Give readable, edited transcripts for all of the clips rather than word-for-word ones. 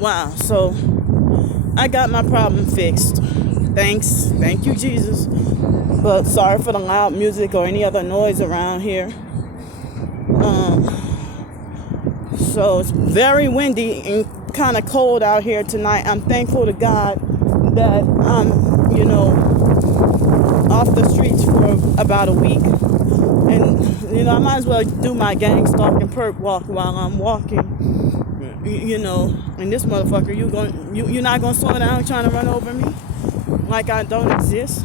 Wow. So I got my problem fixed. Thank you, Jesus. But sorry for the loud music or any other noise around here. So it's very windy and kind of cold out here tonight. I'm thankful to God that I'm, off the streets for about a week. And, I might as well do my gang stalking perp walk while I'm walking. And this motherfucker, you're not gonna slow down trying to run over me like I don't exist.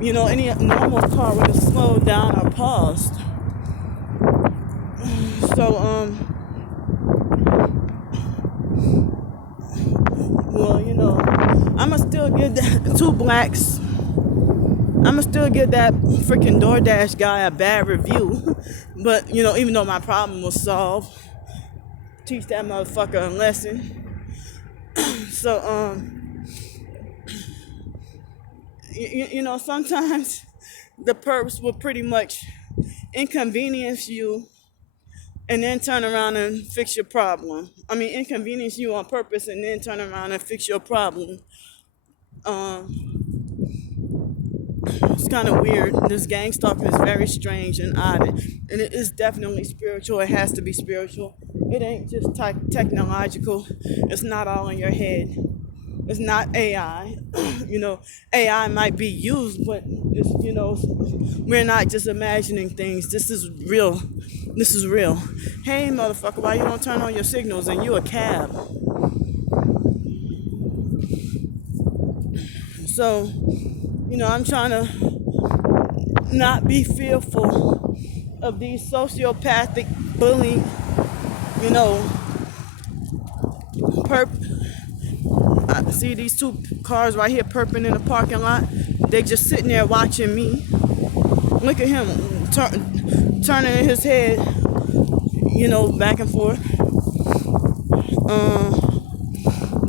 Any normal car would have slowed down or paused. So, I'ma still give that 2 blacks. I'ma still give that freaking DoorDash guy a bad review. But, even though my problem was solved, teach that motherfucker a lesson. So, sometimes the perps will pretty much inconvenience you and then turn around and fix your problem. Inconvenience you on purpose and then turn around and fix your problem. It's kind of weird. This gang stalking is very strange and odd. And it is definitely spiritual. It has to be spiritual. It ain't just technological. It's not all in your head. It's not AI. AI might be used, but we're not just imagining things. This is real. Hey, motherfucker, why you don't turn on your signals and you a cab? So, I'm trying to not be fearful of these sociopathic bullying, perp. I see these 2 cars right here perping in the parking lot. They just sitting there watching me. Look at him turning his head, back and forth.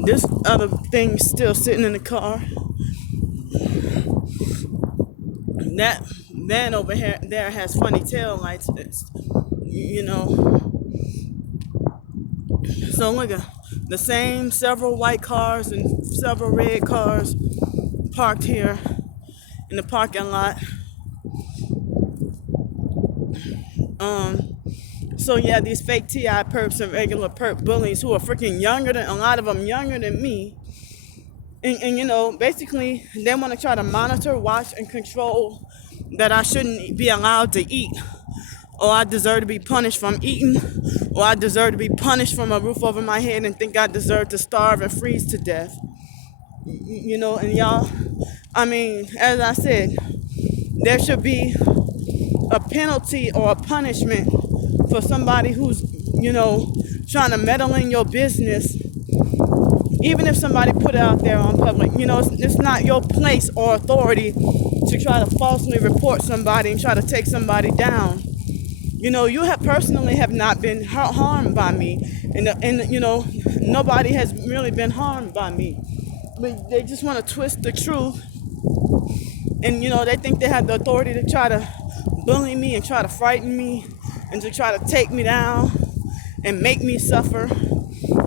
This other thing still sitting in the car. That van over here there has funny tail lights. So look at the same several white cars and several red cars parked here in the parking lot. So yeah, these fake TI perps and regular perp bullies who are freaking a lot of them younger than me. And basically they want to try to monitor, watch, and control that I shouldn't be allowed to eat, or I deserve to be punished from eating, or I deserve to be punished from a roof over my head and think I deserve to starve and freeze to death. And y'all, as I said, there should be a penalty or a punishment for somebody who's, trying to meddle in your business. Even if somebody put it out there on public, it's not your place or authority to try to falsely report somebody and try to take somebody down. You personally have not been harmed by me, and nobody has really been harmed by me. But they just want to twist the truth, and they think they have the authority to try to bully me and try to frighten me and to try to take me down and make me suffer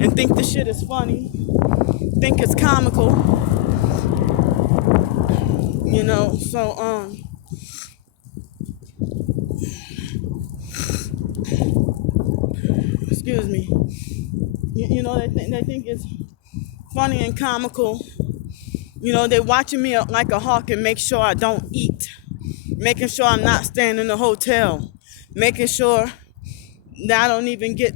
and think this shit is funny. Think it's comical, so excuse me, they think it's funny and comical. They're watching me like a hawk and make sure I don't eat, making sure I'm not staying in the hotel, making sure that I don't even get,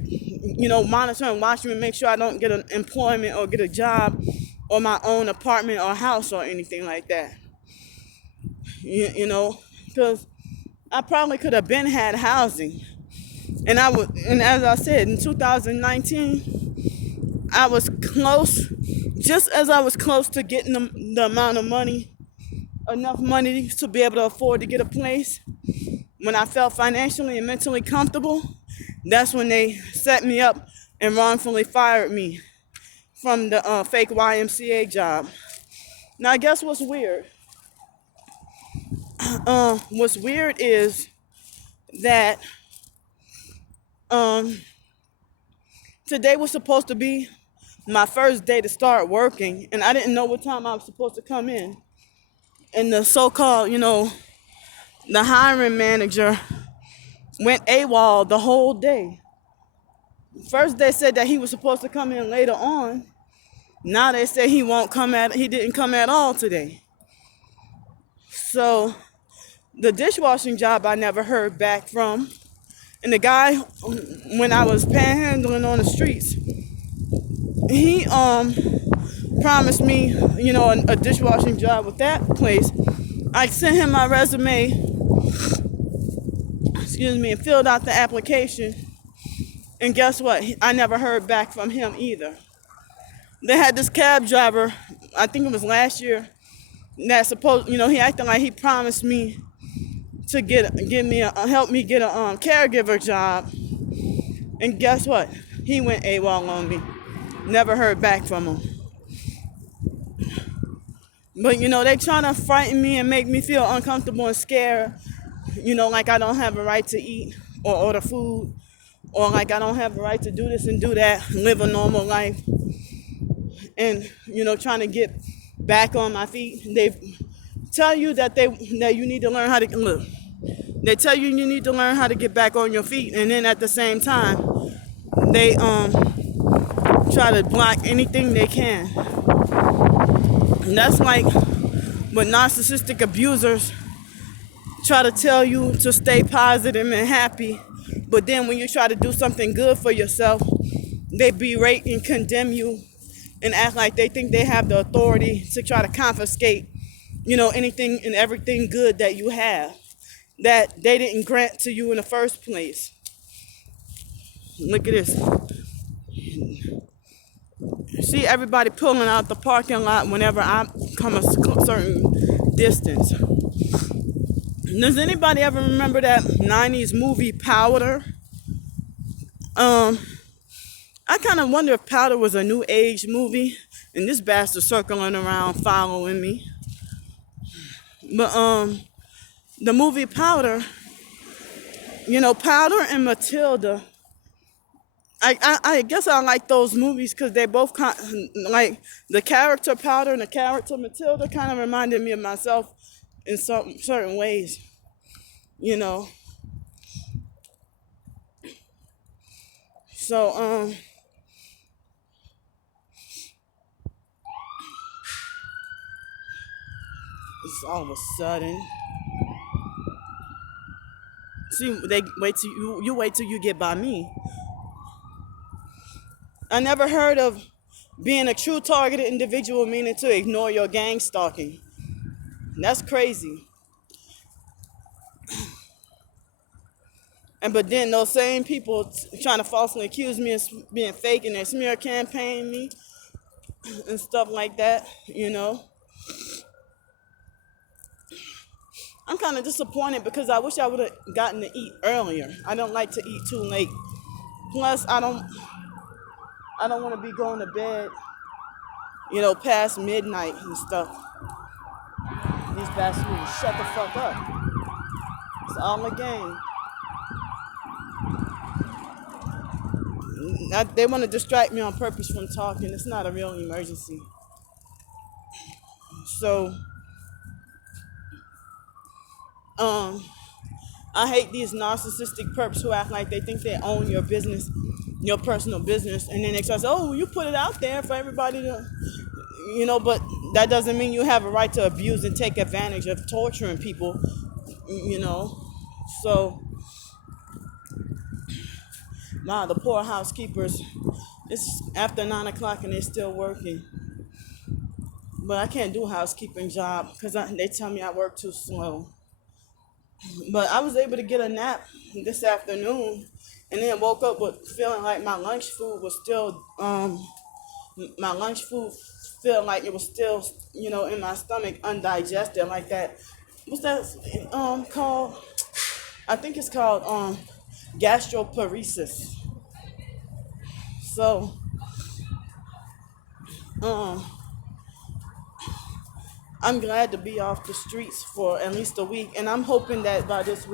monitor and watch me and make sure I don't get an employment or get a job or my own apartment or house or anything like that. Because I probably could have been had housing. And as I said, in 2019, I was close, just as I was close to getting the amount of money, enough money to be able to afford to get a place. When I felt financially and mentally comfortable, that's when they set me up and wrongfully fired me from the fake YMCA job. Now, guess what's weird? What's weird is that today was supposed to be my first day to start working, and I didn't know what time I was supposed to come in. And the so-called, the hiring manager went AWOL the whole day. First they said that he was supposed to come in later on. Now they say he didn't come at all today. So the dishwashing job I never heard back from. And the guy, when I was panhandling on the streets, he promised me, a dishwashing job with that place. I sent him my resume, and filled out the application. And guess what? I never heard back from him either. They had this cab driver, I think it was last year, that he acted like he promised me to help me get a caregiver job. And guess what? He went AWOL on me. Never heard back from him. But they trying to frighten me and make me feel uncomfortable and scared. Like I don't have a right to eat or order food, or like I don't have a right to do this and do that, live a normal life. And trying to get back on my feet. They tell you that you need to learn how to look. They tell you need to learn how to get back on your feet, and then at the same time, they try to block anything they can. And that's like what narcissistic abusers try to tell you to stay positive and happy, but then when you try to do something good for yourself, they berate and condemn you and act like they think they have the authority to try to confiscate, anything and everything good that you have that they didn't grant to you in the first place. Look at this. See everybody pulling out the parking lot whenever I come a certain distance. Does anybody ever remember that 90s movie Powder? I kind of wonder if Powder was a new age movie and this bastard circling around following me. But the movie Powder, Powder and Matilda, I guess I like those movies because they both like the character Powder and the character Matilda kind of reminded me of myself in some certain ways, So it's all of a sudden. See, they wait till you wait till you get by me. I never heard of being a true targeted individual meaning to ignore your gang stalking. That's crazy. But then those same people trying to falsely accuse me of being fake and they smear campaign me and stuff like that, I'm kind of disappointed because I wish I would have gotten to eat earlier. I don't like to eat too late. Plus, I don't want to be going to bed, past midnight and stuff. These bastards need to shut the fuck up. It's all a game. They want to distract me on purpose from talking. It's not a real emergency. So, I hate these narcissistic perps who act like they think they own your business, your personal business, and then they try to say, oh, you put it out there for everybody to, but that doesn't mean you have a right to abuse and take advantage of torturing people, So, wow, the poor housekeepers, it's after 9 o'clock and they're still working. But I can't do a housekeeping job because they tell me I work too slow. But I was able to get a nap this afternoon and then woke up with feeling like my lunch food felt like it was still, in my stomach undigested like that. What's that called? I think it's called gastroparesis. So, I'm glad to be off the streets for at least a week, and I'm hoping that by this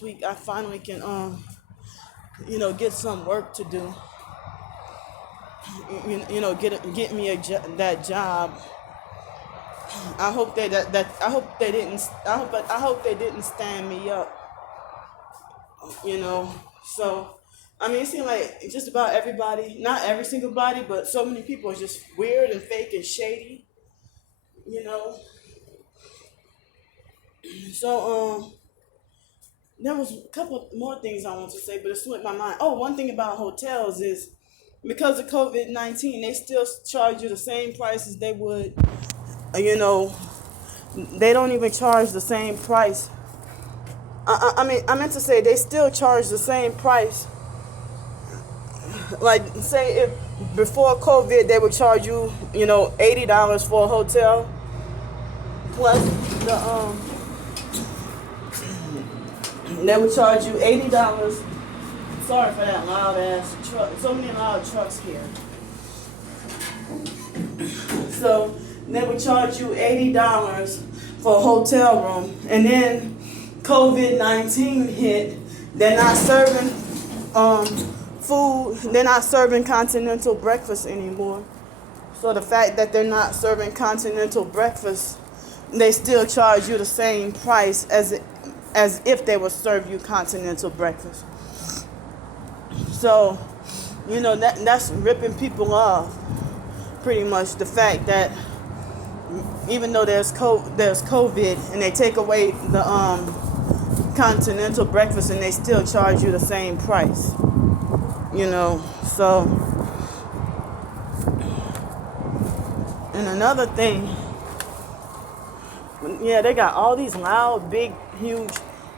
week I finally can get some work to do. Get me that job. I hope I hope they didn't. I hope they didn't stand me up. You know. So, I mean, it seems like just about everybody, not every single body, but so many people are just weird and fake and shady. You know. So, there was a couple more things I want to say, but it slipped my mind. Oh, one thing about hotels is because of COVID-19, they still charge you the same price as they would. You know, they don't even charge the same price. I mean, I meant to say they still charge the same price. Like, say if before COVID they would charge you, $80 for a hotel plus the they would charge you $80. Sorry for that loud ass truck. So many loud trucks here. So they would charge you $80 for a hotel room, and then COVID-19 hit. They're not serving food. They're not serving continental breakfast anymore. So the fact that they're not serving continental breakfast, they still charge you the same price as if they would serve you continental breakfast. So, that's ripping people off. Pretty much the fact that even though there's COVID and they take away the continental breakfast and they still charge you the same price. So, and another thing, yeah, they got all these loud, big, huge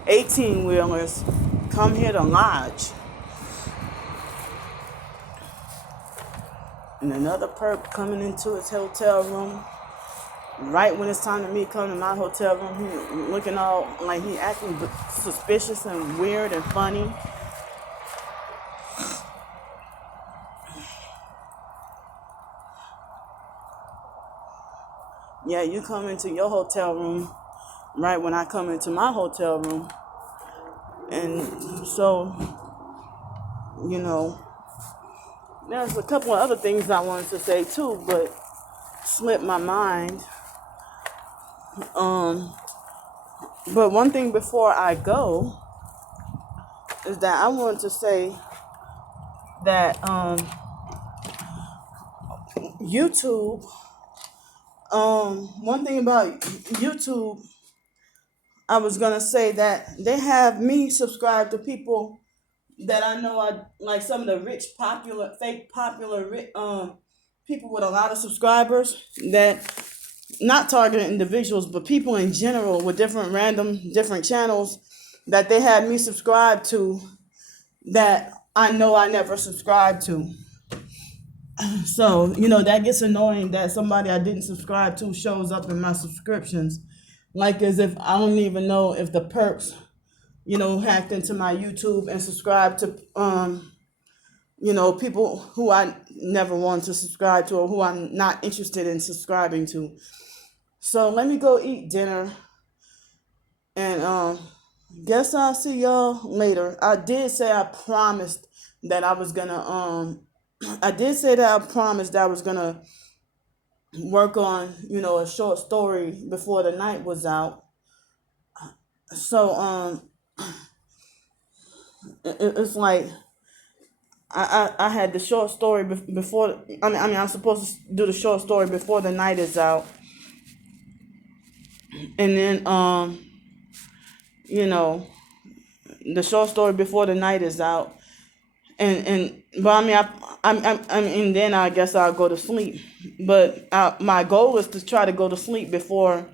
18-wheelers come here to lodge. And another perp coming into his hotel room right when it's time to me come to my hotel room. He looking all like he acting suspicious and weird and funny. Yeah, you come into your hotel room right when I come into my hotel room. And so, there's a couple of other things I wanted to say too, but slipped my mind. But one thing before I go is that I want to say that YouTube. One thing about YouTube, I was gonna say that they have me subscribe to people that I know are like some of the rich, popular, fake popular, people with a lot of subscribers that not targeted individuals, but people in general with different channels that they have me subscribe to that I know I never subscribed to. So, that gets annoying that somebody I didn't subscribe to shows up in my subscriptions. Like as if I don't even know if the perps, hacked into my YouTube and subscribed to, people who I never wanted to subscribe to or who I'm not interested in subscribing to. So let me go eat dinner. And guess I'll see y'all later. I did say I promised that I was gonna work on, a short story before the night was out. So it's like I had the short story before. I'm supposed to do the short story before the night is out, and then the short story before the night is out, but and then I guess I'll go to sleep. But my goal is to try to go to sleep before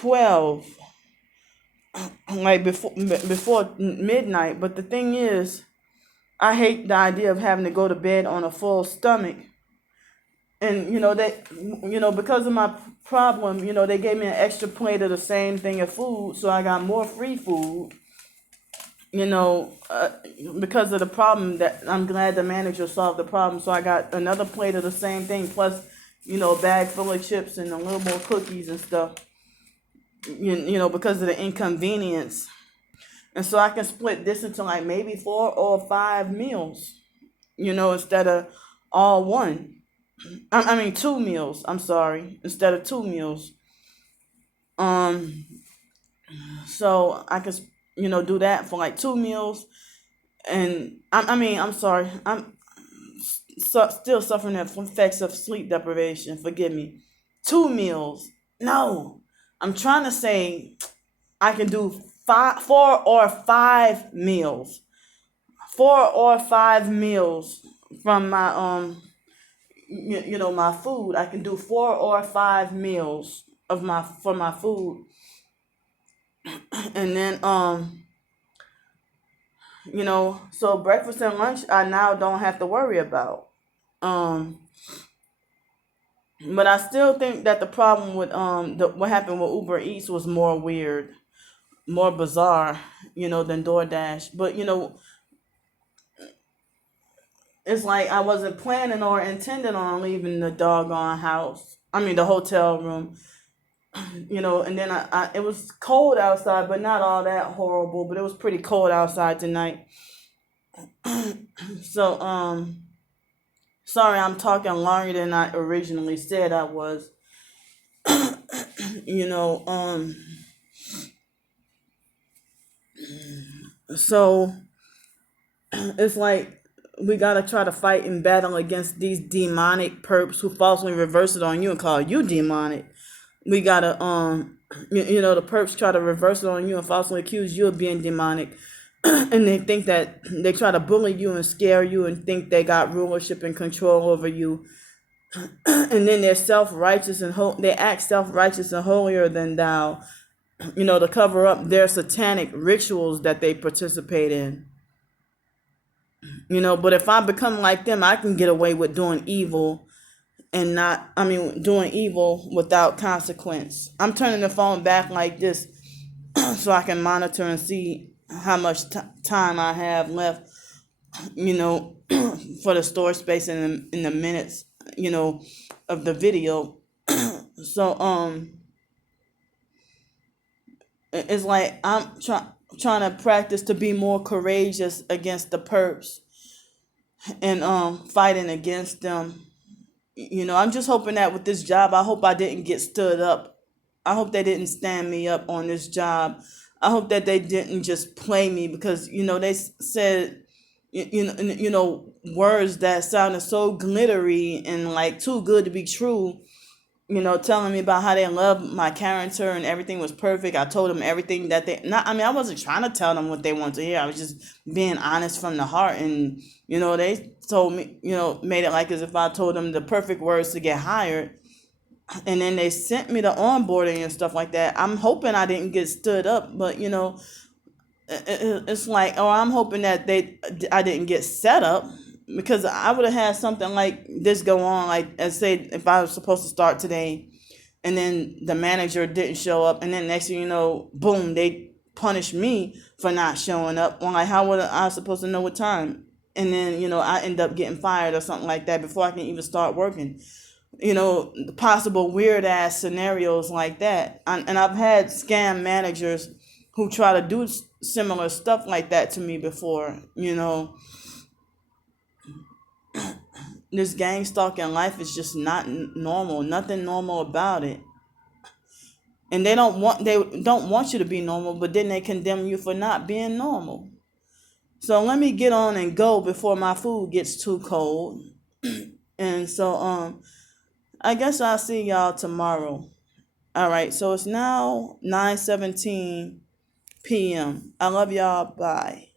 12, like before midnight. But the thing is, I hate the idea of having to go to bed on a full stomach. And because of my problem, they gave me an extra plate of the same thing of food, so I got more free food. Because of the problem, that I'm glad the manager solved the problem. So I got another plate of the same thing, plus, a bag full of chips and a little more cookies and stuff, because of the inconvenience. And so I can split this into like maybe 4 or 5 meals, instead of all one. I mean 2 meals. I'm sorry, instead of 2 meals. Um, so I can, do that for like 2 meals. And I'm sorry, I'm still suffering from effects of sleep deprivation. Forgive me. 2 meals. No, I'm trying to say I can do 4 or 5 meals. 4 or 5 meals from my my food. I can do 4 or 5 meals of my for my food, and then so breakfast and lunch I now don't have to worry about. Um, but I still think that the problem with what happened with Uber Eats was more weird, more bizarre, than DoorDash. But it's like I wasn't planning or intending on leaving the doggone house. I mean the hotel room. And then it was cold outside, but not all that horrible. But it was pretty cold outside tonight. So sorry, I'm talking longer than I originally said I was. you know, so it's like we gotta try to fight and battle against these demonic perps who falsely reverse it on you and call you demonic. We gotta the perps try to reverse it on you and falsely accuse you of being demonic. And they think that they try to bully you and scare you and think they got rulership and control over you. And then they're self-righteous and they act self-righteous and holier than thou, to cover up their satanic rituals that they participate in. But if I become like them, I can get away with doing evil and doing evil without consequence. I'm turning the phone back like this so I can monitor and see how much time I have left, for the storage space in the minutes, of the video. So it's like I'm trying to practice to be more courageous against the perps and fighting against them. I'm just hoping that with this job, I hope I didn't get stood up. I hope they didn't stand me up on this job. I hope that they didn't just play me because they said words that sounded so glittery and like too good to be true. Telling me about how they love my character and everything was perfect. I told them everything that I wasn't trying to tell them what they wanted to hear. I was just being honest from the heart. And, they told me, made it like as if I told them the perfect words to get hired. And then they sent me the onboarding and stuff like that. I'm hoping I didn't get stood up, but, it's like, I'm hoping that I didn't get set up. Because I would have had something like this go on, like as say if I was supposed to start today, and then the manager didn't show up, and then next thing you know, boom, they punish me for not showing up. Well, like how would I supposed to know what time? And then I end up getting fired or something like that before I can even start working. Possible weird ass scenarios like that, and I've had scam managers who try to do similar stuff like that to me before. This gang stalking life is just not normal. Nothing normal about it. And they don't want you to be normal, but then they condemn you for not being normal. So let me get on and go before my food gets too cold. And so I guess I'll see y'all tomorrow. All right. So it's now 9:17 p.m. I love y'all. Bye.